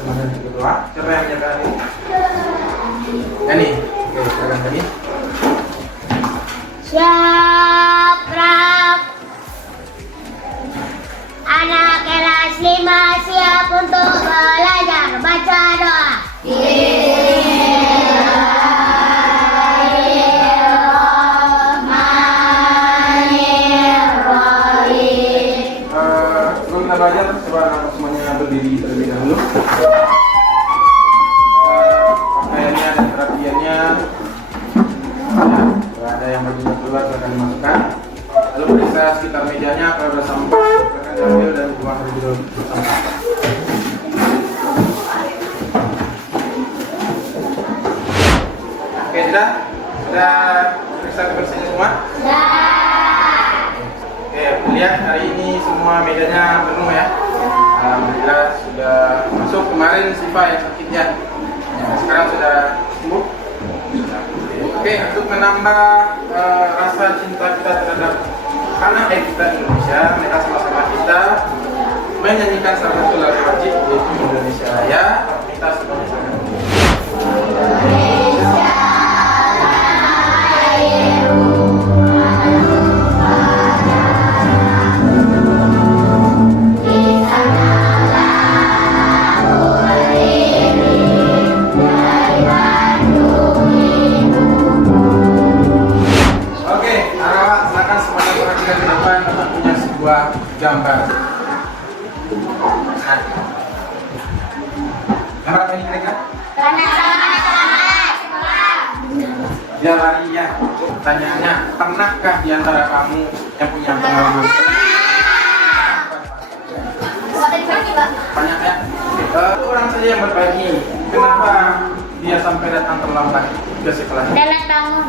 semuanya berdoa. Siapa yang menyiapkan ini? Yani. Oke, silakan Yani. Siap, Raf. Anak kelas 5 siap untuk belajar baca doa. Sebelum kita belajar, coba anak semuanya berdiri terlebih dahulu. Pakaiannya dan perapiannya. Ya, kalau ada yang bajunya keluar silakan dimasukkan. Lalu periksa sekitar mejanya kalau ada sampah silakan diambil dan dibuang terlebih dahulu sampah. Oke, sudah periksa kebersihannya semua. Oke, lihat hari ini semua mejanya penuh ya. Alhamdulillah sudah masuk. Kemarin Siva yang sakitnya. Ya, sekarang sudah sembuh. Oke, untuk menambah rasa cinta kita terhadap tanah air kita Indonesia, mereka sama-sama kita menyanyikan salah satu lagu wajib yaitu Indonesia Raya. Kita semuanya sangat gambar. Gambar apa ini mereka? Dia lari ya. Pertanyaannya, pernahkah di antara kamu yang punya pengalaman? Banyak ya. Orang saja yang berbagi. Kenapa dia sampai datang terlambat ke sekolah? Telat bangun.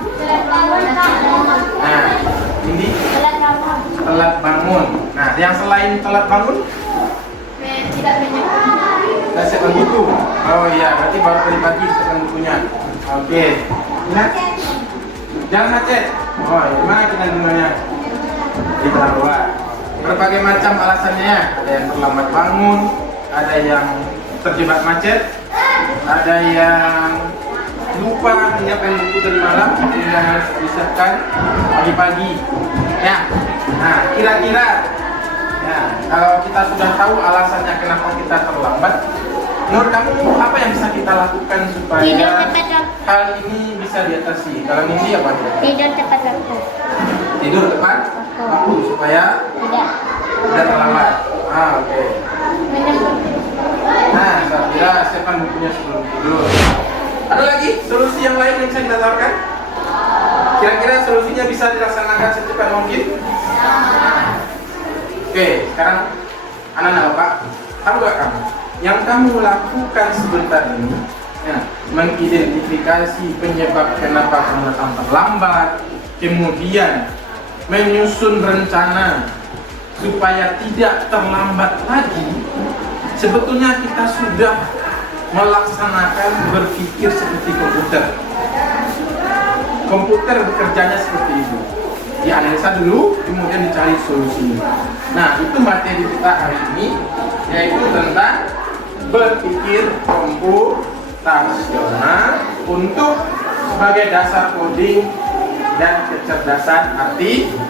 Nah, ini telat bangun. Nah, yang selain telat bangun? Tidak siapkan buku. Oh iya, berarti baru tadi pagi siapkan bukunya. Oke. Nah, jangan macet. Oh, gimana kita gunanya? Di luar. Berbagai macam alasannya. Ada yang terlambat bangun, ada yang terjebak macet, ada yang lupa menyiapkan buku dari malam sehingga harus disiapkan pagi-pagi. Ya. Nah, kira-kira ya, kalau kita sudah tahu alasannya kenapa kita terlambat, menurut kamu apa yang bisa kita lakukan supaya hal ini bisa diatasi? Kalau Nindi apa? Tidur tepat waktu. Tidur tepat waktu supaya tidak terlambat. Oke. Nah, saya kira siapkan bukunya sebelum tidur. Ada lagi solusi yang lain yang bisa kita tawarkan? Kira-kira solusinya bisa dilaksanakan secepat mungkin? Oke, sekarang anak-anak bapak, tahu gak kamu? Yang kamu lakukan sebentar ini ya, mengidentifikasi penyebab kenapa kamu datang terlambat, kemudian menyusun rencana supaya tidak terlambat lagi. Sebetulnya kita sudah melaksanakan berpikir seperti komputer. Komputer bekerjanya seperti itu. Dianalisa dulu, kemudian dicari solusi. Nah, itu materi kita hari ini, yaitu tentang berpikir komputasional untuk sebagai dasar coding dan kecerdasan artifisial.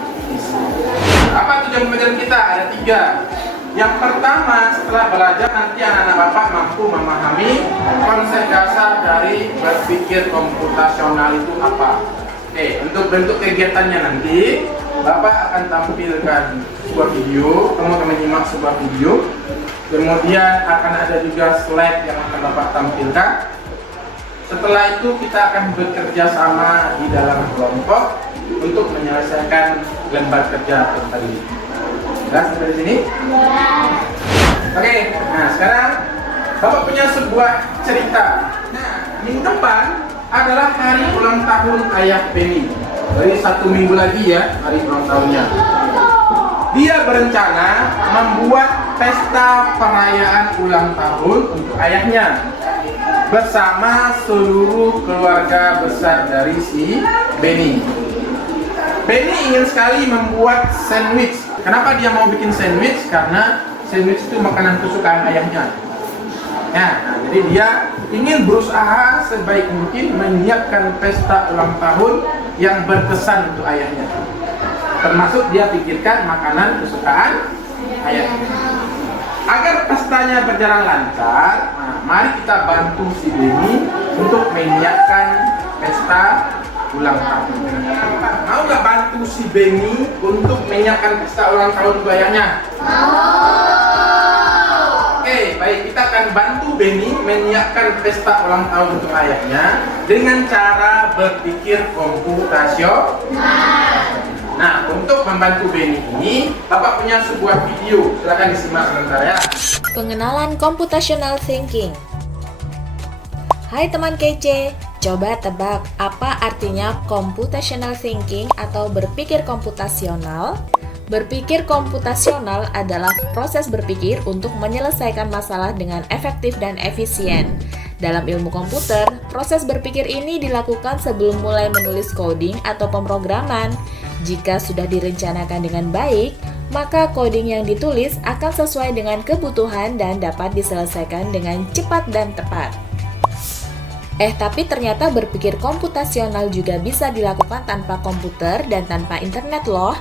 Apa tujuan pembelajaran kita? Ada 3. Yang pertama, setelah belajar nanti anak-anak bapak mampu memahami konsep dasar dari berpikir komputasional itu apa. Oke, untuk bentuk kegiatannya nanti bapak akan tampilkan sebuah video, kamu akan menyimak sebuah video, kemudian akan ada juga slide yang akan bapak tampilkan. Setelah itu kita akan bekerja sama di dalam kelompok untuk menyelesaikan lembar kerja tadi. Jelas sampai di sini? Oke, nah sekarang bapak punya sebuah cerita. Nah, minggu depan adalah hari ulang tahun ayah Penny. Dari 1 minggu lagi ya hari ulang tahunnya. Dia berencana membuat pesta perayaan ulang tahun untuk ayahnya bersama seluruh keluarga besar dari si Benny. Benny ingin sekali membuat sandwich. Kenapa dia mau bikin sandwich? Karena sandwich itu makanan kesukaan ayahnya. Nah, jadi dia ingin berusaha sebaik mungkin menyiapkan pesta ulang tahun yang berkesan untuk ayahnya. Termasuk dia pikirkan makanan kesukaan ayahnya. Agar pestanya berjalan lancar, mari kita bantu si Beni untuk menyiapkan pesta ulang tahun. Mau nggak bantu si Beni untuk menyiapkan pesta ulang tahun untuk ayahnya? Oke, baik, kita akan bantu Beni menyiapkan pesta ulang tahun untuk ayahnya dengan cara berpikir komputasional. Nah, untuk membantu Beni ini, Bapak punya sebuah video, silakan disimak sebentar ya. Pengenalan computational thinking. Hai teman kece, coba tebak apa artinya computational thinking atau berpikir komputasional? Berpikir komputasional adalah proses berpikir untuk menyelesaikan masalah dengan efektif dan efisien. Dalam ilmu komputer, proses berpikir ini dilakukan sebelum mulai menulis coding atau pemrograman. Jika sudah direncanakan dengan baik, maka coding yang ditulis akan sesuai dengan kebutuhan dan dapat diselesaikan dengan cepat dan tepat. Tapi ternyata berpikir komputasional juga bisa dilakukan tanpa komputer dan tanpa internet loh.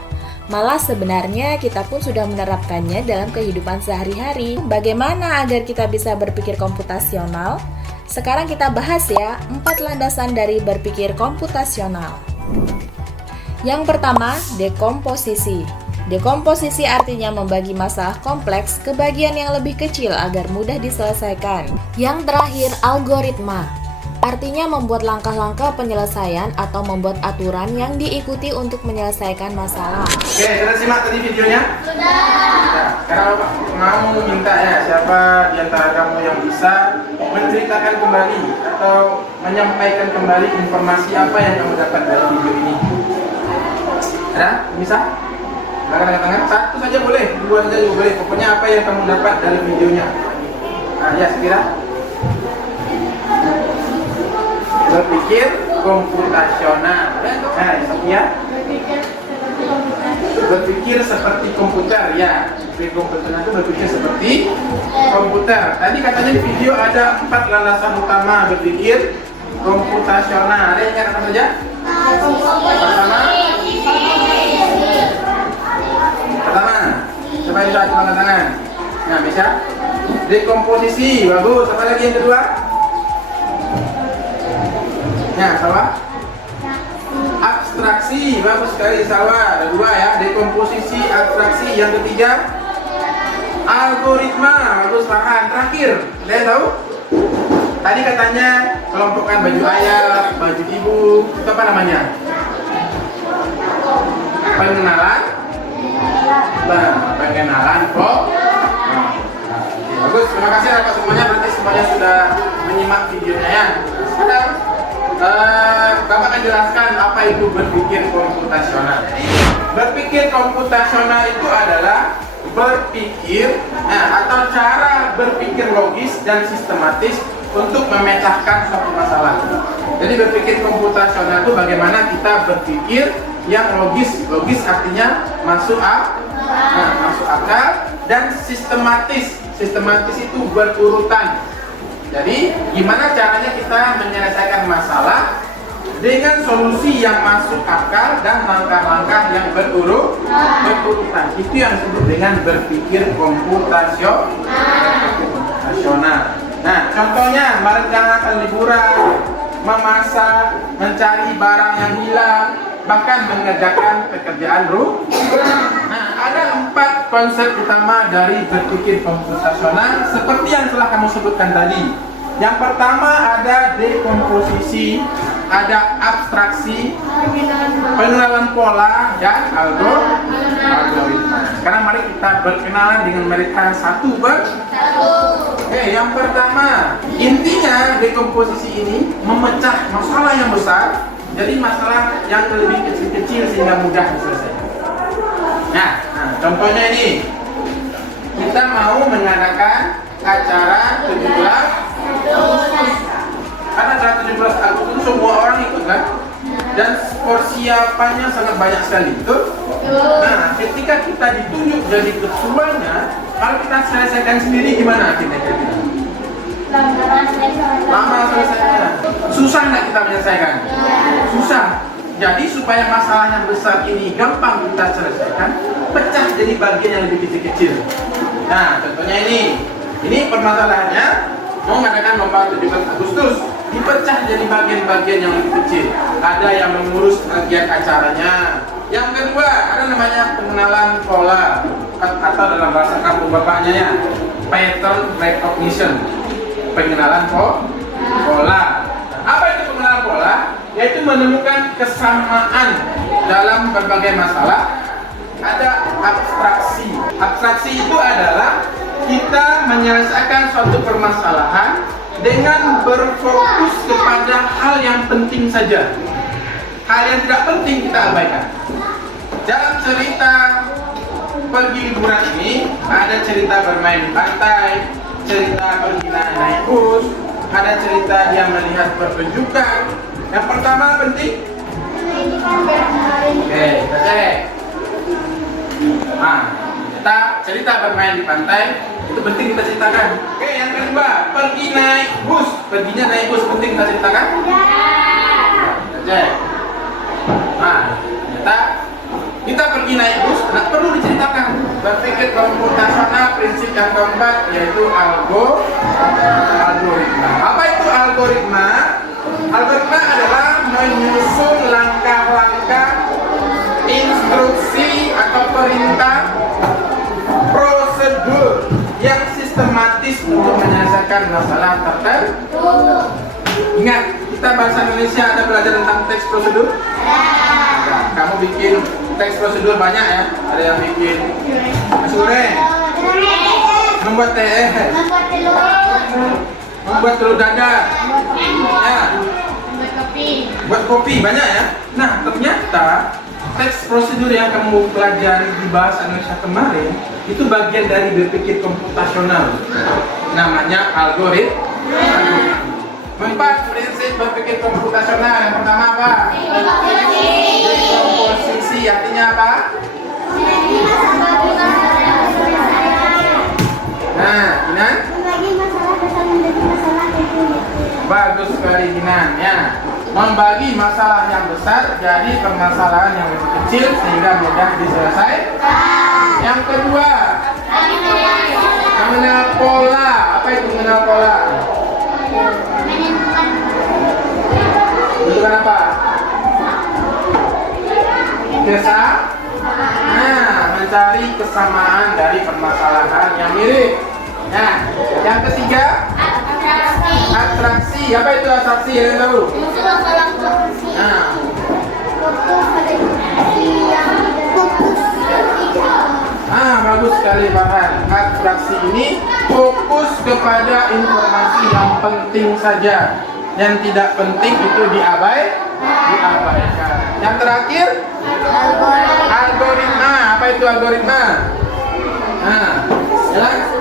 Malah sebenarnya kita pun sudah menerapkannya dalam kehidupan sehari-hari. Bagaimana agar kita bisa berpikir komputasional? Sekarang kita bahas ya, 4 landasan dari berpikir komputasional. Yang pertama, dekomposisi. Dekomposisi artinya membagi masalah kompleks ke bagian yang lebih kecil agar mudah diselesaikan. Yang terakhir, algoritma. Artinya membuat langkah-langkah penyelesaian atau membuat aturan yang diikuti untuk menyelesaikan masalah. Oke, sudah simak tadi videonya? Sudah. Sekarang Bapak mau minta ya, siapa di antara kamu yang bisa menceritakan kembali atau menyampaikan kembali informasi apa yang kamu dapat dari video ini? Ada? Bisa? Silakan angkat tangan. Satu saja boleh, dua saja juga boleh. Pokoknya apa yang kamu dapat dari videonya. Nah, ya sekira. Berpikir komputasional. Nah, Sophia. Berpikir seperti komputer ya. Berpikir komputasional itu berpikir seperti komputer. Tadi katanya di video ada 4 landasan utama berpikir komputasional. Ada yang ingat apa saja? Pertama, coba bisa angkat tangan. Nah, bisa. Dekomposisi, bagus. Apa lagi yang kedua? Nah, Salwa. Abstraksi, bagus sekali Salwa. Ada 2 ya, dekomposisi, abstraksi. Yang ketiga, algoritma, bagus Farhan. Terakhir, ada yang tahu? Tadi katanya kelompokkan baju ayah, baju ibu, itu apa namanya? Pengenalan. Pengenalan kok. Bagus, terima kasih atas semuanya. Berarti semuanya sudah menyimak videonya ya. Sekarang Bapak akan jelaskan apa itu berpikir komputasional. Berpikir komputasional itu adalah berpikir atau cara berpikir logis dan sistematis untuk memecahkan suatu masalah. Jadi berpikir komputasional itu bagaimana kita berpikir yang logis. Logis artinya masuk akal dan sistematis. Sistematis itu berurutan. Jadi gimana caranya kita menyelesaikan masalah dengan solusi yang masuk akal dan langkah-langkah yang berurutan. Itu yang disebut dengan berpikir komputasional. Nah, contohnya merencanakan liburan, memasak, mencari barang yang hilang, bahkan mengerjakan pekerjaan rumah. Nah, ada 4 konsep utama dari berpikir komputasional seperti yang telah kamu sebutkan tadi. Yang pertama ada dekomposisi, ada abstraksi, pengenalan pola, dan algoritma. Sekarang mari kita berkenalan dengan mereka satu persatu. Oke, yang pertama, intinya dekomposisi ini memecah masalah yang besar jadi masalah yang lebih kecil-kecil sehingga mudah diselesaikan. Nah, contohnya ini, kita mau mengadakan acara 17 Agustus. Karena acara 17 Agustus itu semua orang ikut kan? Dan persiapannya sangat banyak sekali, betul? Nah, ketika kita ditunjuk jadi ketuanya, kalau kita selesaikan sendiri gimana kita? Lama selesainya. Susah nggak kita menyelesaikan? Susah. Jadi supaya masalah yang besar ini gampang kita selesaikan, pecah jadi bagian yang lebih kecil-kecil. Nah, contohnya ini permasalahannya mau mengadakan lomba 17 Agustus, dipecah jadi bagian-bagian yang lebih kecil. Ada yang mengurus bagian acaranya. Yang kedua, ada namanya pengenalan pola atau dalam bahasa kampung bapaknya ya, pattern recognition. Pengenalan pola. Apa itu pengenalan pola? Yaitu menemukan kesamaan dalam berbagai masalah. Ada abstraksi. Abstraksi itu adalah kita menyelesaikan suatu permasalahan dengan berfokus kepada hal yang penting saja. Hal yang tidak penting kita abaikan. Dalam cerita pergi liburan ini ada cerita bermain di pantai, cerita pergi naik bus, ada cerita dia melihat pertunjukan. Yang pertama penting. Oke, kita cek. Nah, kita cerita bermain di pantai itu penting kita ceritakan. Oke, yang kedua pergi naik bus. Perginya naik bus penting kita ceritakan. Kita cek. Nah, kita pergi naik bus, tidak perlu diceritakan. Berpikir komputasional, prinsip yang keempat yaitu algoritma. Apa itu algoritma? Algoritma adalah menyusun langkah-langkah, instruksi atau perintah, prosedur yang sistematis untuk menyelesaikan masalah tertentu. Ingat, kita bahasa Indonesia ada belajar tentang teks prosedur? Kamu bikin teks prosedur banyak ya. Ada yang bikin nasi goreng, membuat teh, membuat telur dadar, ya, buat kopi banyak ya. Nah, ternyata teks prosedur yang kamu pelajari di bahasa Indonesia kemarin itu bagian dari berpikir komputasional. Namanya algoritma. 4 prinsip berpikir komputasional. Yang pertama apa? Dekomposisi. Artinya apa? Nah, Ginan? Bagus sekali Ginan ya. Membagi masalah yang besar jadi permasalahan yang lebih kecil sehingga mudah diselesaikan. Yang kedua, mengenal pola. Apa itu mengenal pola? Bentukan apa? Mencari kesamaan dari permasalahan yang mirip. Nah, yang ketiga, atraksi. Apa itu atraksi? Yang tahu? Nah, bagus sekali Farhan. Atraksi ini fokus kepada informasi yang penting saja. Yang tidak penting itu diabaikan. Yang terakhir, algoritma. Apa itu algoritma? Nah, jelas?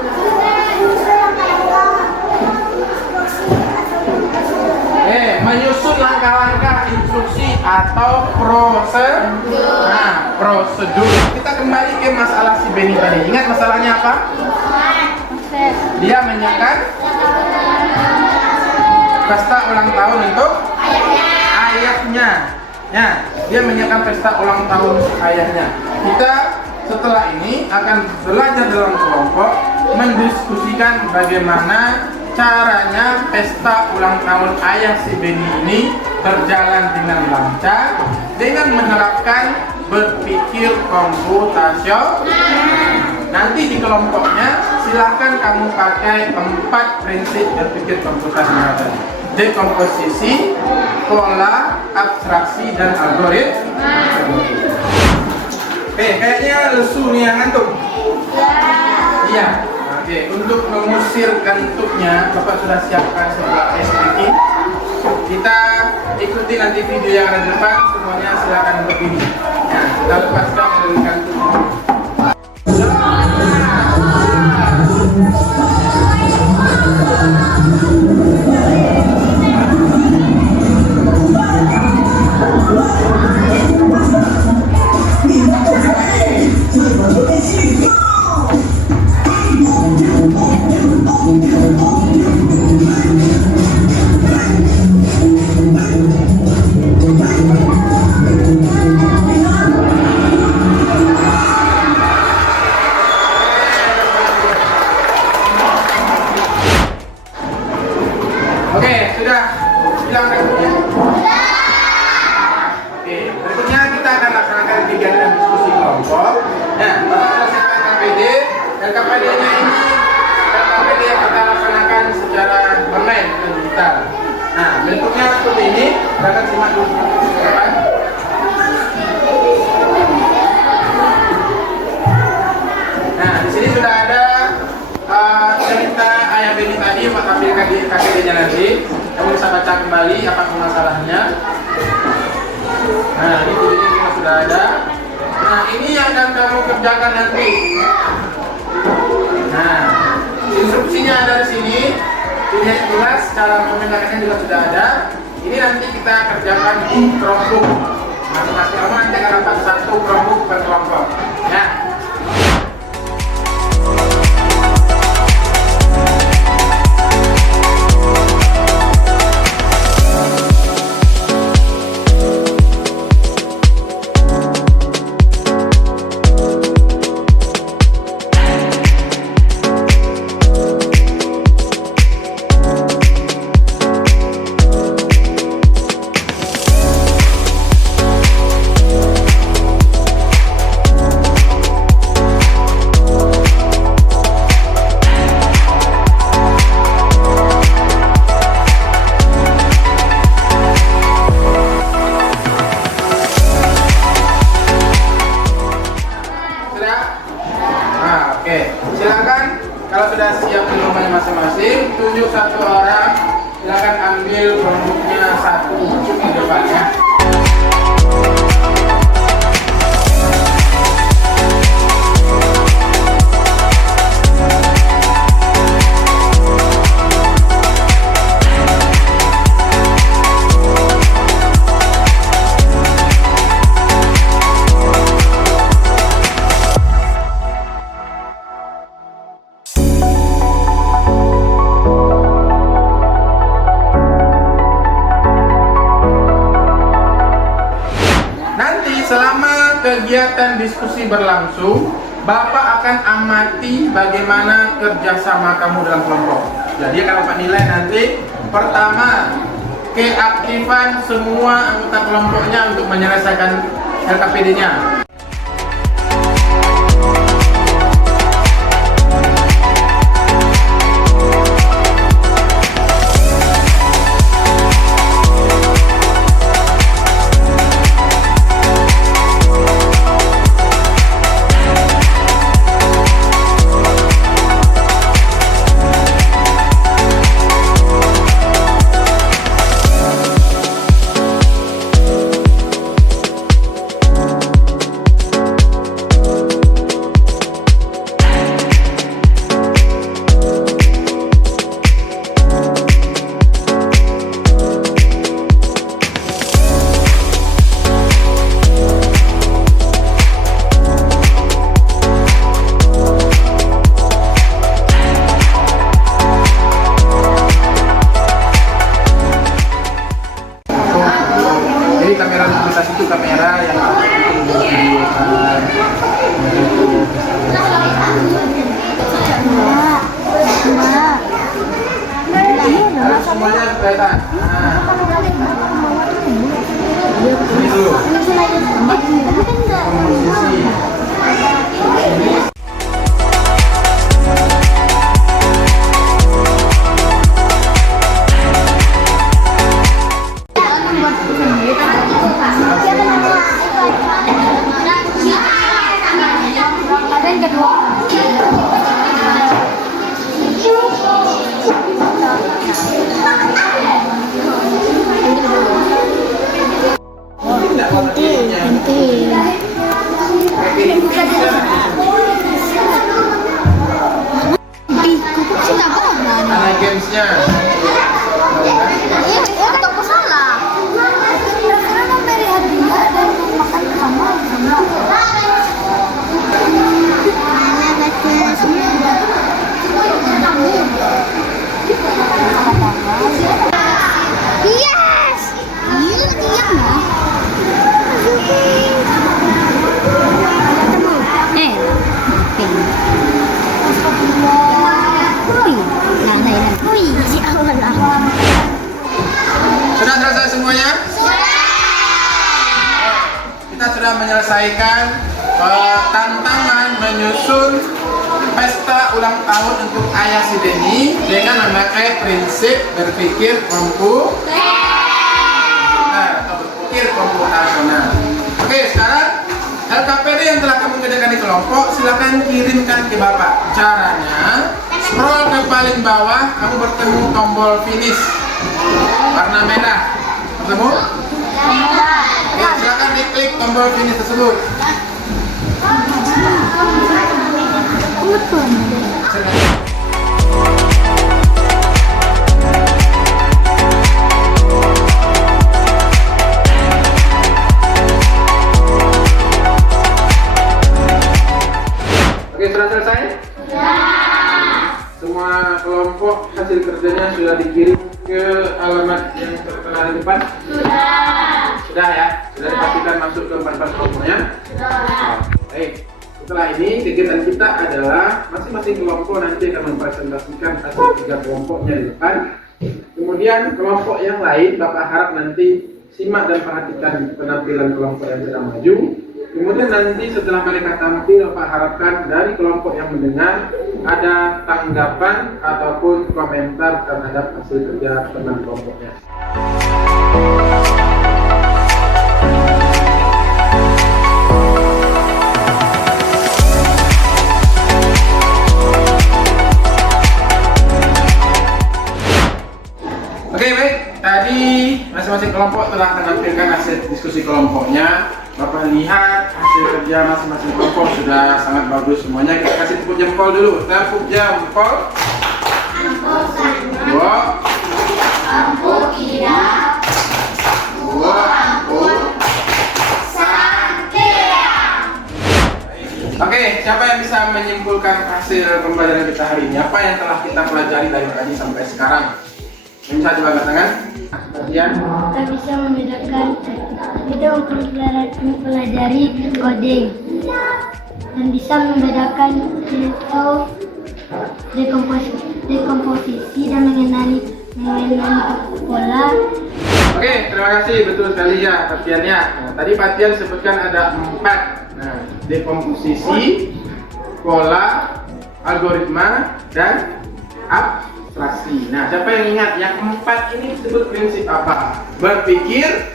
Menyusun langkah-langkah, instruksi atau prosedur. Kita kembali ke masalah si Benny tadi. Ingat masalahnya apa? Dia menyiapkan pesta ulang tahun untuk ayahnya. Ya, dia menyiapkan pesta ulang tahun ayahnya. Kita setelah ini akan belajar dalam kelompok mendiskusikan bagaimana caranya pesta ulang tahun ayah si Benny ini berjalan dengan lancar dengan menerapkan berpikir komputasional. Nanti di kelompoknya silahkan kamu pakai 4 prinsip berpikir komputasional tadi: dekomposisi, pola, abstraksi, dan algoritma. Oke, kayaknya lesu nih yang ngantuk. Iya. Oke, untuk mengusir kantuknya, Bapak sudah siapkan sebuah SPK. Kita ikuti nanti video yang ada di depan. Semuanya silakan berdiri. Nah, kita lepaskan dari kantuknya. Oke, sudah bilang responnya. Oke, berikutnya kita akan laksanakan kegiatan diskusi kelompok. Nah, Bapak selesaikan KPD dan KPD-nya ini KPD yang kita laksanakan secara online dan digital. Nah, bentuknya seperti ini. Silakan simak dulu. Nah, di sini sudah ada cerita ayah Beni tadi, Pak tampilkan di KPD-nya nanti. Kamu bisa baca kembali apa masalahnya. Nah, ini videonya kita sudah ada. Nah, ini yang akan kamu kerjakan nanti. Nah, instruksinya ada di sini. Ini jelas, cara memindahkannya juga sudah ada. Ini nanti kita kerjakan di kelompok. Masing-masing kamu nanti akan dapat satu kelompok per kelompok. Ya. Silakan kalau sudah siap di rumahnya masing-masing, tunjuk satu orang. Silakan ambil kelompoknya satu di depannya. Selama kegiatan diskusi berlangsung, Bapak akan amati bagaimana kerjasama kamu dalam kelompok. Jadi akan Bapak nilai nanti. Pertama, keaktifan semua anggota kelompoknya untuk menyelesaikan LKPD-nya. Kamera mobilitas itu kamera yang semuanya kelihatan. Ini dulu. sudah menyelesaikan tantangan menyusun pesta ulang tahun untuk ayah si Denny dengan memakai prinsip berpikir komputasional. Oke, sekarang LKPD yang telah kamu kerjakan di kelompok silakan kirimkan ke Bapak. Caranya, scroll ke paling bawah, kamu bertemu tombol finish warna merah. Bertemu? Oke, silakan diklik tombol finish tersebut. Oke, sudah selesai? Semua kelompok hasil kerjanya sudah dikirim ke alamat yang tertera di depan? Sudah ya? Sudah dipastikan masuk ke 14 kelompoknya? Baik. Setelah ini kegiatan kita adalah masing-masing kelompok nanti akan mempresentasikan hasil 3 kelompoknya di depan. Kemudian kelompok yang lain Bapak harap nanti simak dan perhatikan penampilan kelompok yang sedang maju. Kemudian nanti setelah mereka tampil, Bapak harapkan dari kelompok yang mendengar ada tanggapan ataupun komentar terhadap hasil kerja teman kelompoknya. Oke, baik. Tadi masing-masing kelompok telah menampilkan hasil diskusi kelompoknya. Bapak lihat hasil kerja masing-masing kelompok sudah sangat bagus semuanya. Kita kasih tepuk jempol dulu. Tepuk jempol. Dua. Ampun tidak. Dua. Ampun. Oke, siapa yang bisa menyimpulkan hasil pembelajaran kita hari ini? Apa yang telah kita pelajari dari tadi sampai sekarang? Bisa coba angkat tangan. Kemudian Kita bisa membedakan, kita mempelajari coding dan bisa membedakan atau dekomposisi dan mengenali pola. Oke, terima kasih, betul sekali ya Patiannya. Nah, tadi Patian sebutkan ada 4. Nah, dekomposisi, pola, algoritma, dan abstraksi. Nah, siapa yang ingat yang 4 ini disebut prinsip apa? Berpikir,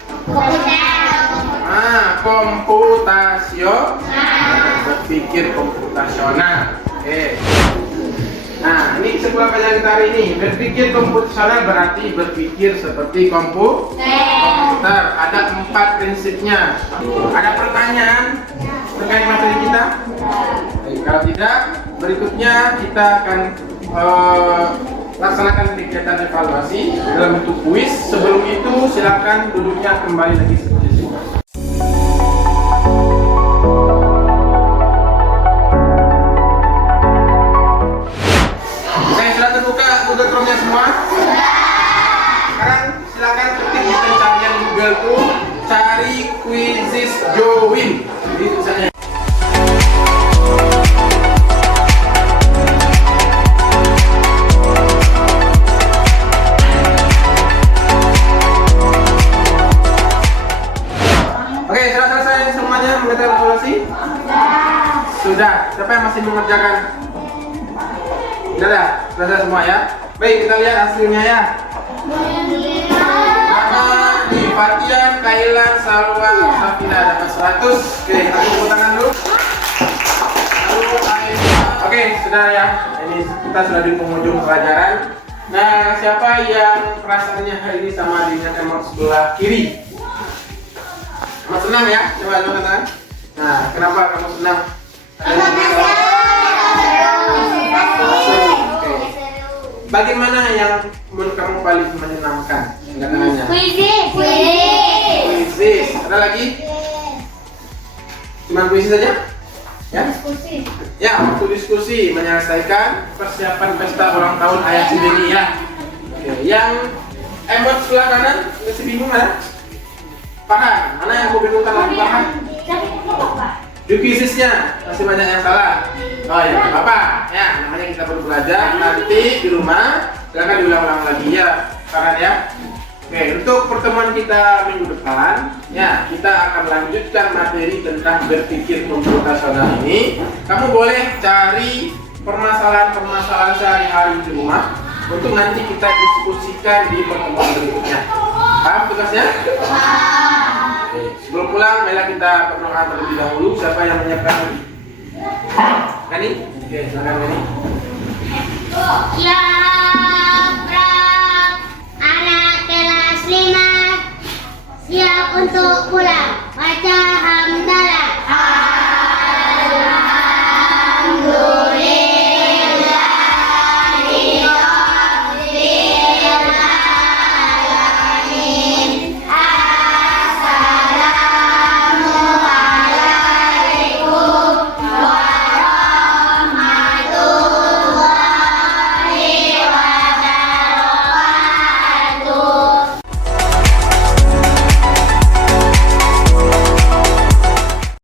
berpikir komputasional. Oke. Nah, ini kesimpulan pelajaran kita hari ini. Berpikir komputasional berarti berpikir seperti komputer. Ada 4 prinsipnya. Ada pertanyaan terkait materi kita? Baik, kalau tidak, berikutnya kita akan laksanakan kegiatan evaluasi dalam bentuk kuis. Sebelum itu, silakan duduknya kembali lagi seperti semula. Google Chrome-nya semua? Sekarang silakan ketik di pencarian Google tuh, cari Quizzes Join. Jadi tulisannya. Oke, sudah selesai semuanya mengerjakan evaluasi? Sudah. Siapa yang masih mengerjakan? Sudah selesai semua ya. Baik, kita lihat hasilnya ya. Maka nih, Patian, Kailan, Salwa, Safina dapat 100. Oke, kita tepuk tangan dulu. Oke, sudah ya. Ini kita sudah di penghujung pelajaran. Nah, siapa yang perasaannya hari ini sama dengan emot sebelah kiri? Emot senang ya? Coba tangan. Nah, kenapa kamu senang? Bagaimana yang menurut kamu paling menyenangkan? Kuisis. Ada lagi? Cuma kuisis saja? Ya? Ya, waktu diskusi menyelesaikan persiapan pesta ulang tahun ayah si Denny ya. Oke, yang emot sebelah kanan masih bingung mana? Farhan, mana yang mau bingungkan lagi Farhan? Di kuisisnya masih banyak yang salah. Oh ya, nggak apa-apa. Ya, namanya kita baru belajar. Nanti di rumah silakan diulang-ulang lagi ya, Farhan ya. Oke, untuk pertemuan kita minggu depan, ya kita akan lanjutkan materi tentang berpikir komputasional ini. Kamu boleh cari permasalahan-permasalahan sehari-hari di rumah untuk nanti kita diskusikan di pertemuan berikutnya. Paham tugasnya? Oke, sebelum pulang, marilah kita berdoa terlebih dahulu. Siapa yang menyiapkan ini? Kani? Oke, silakan Kani. Ya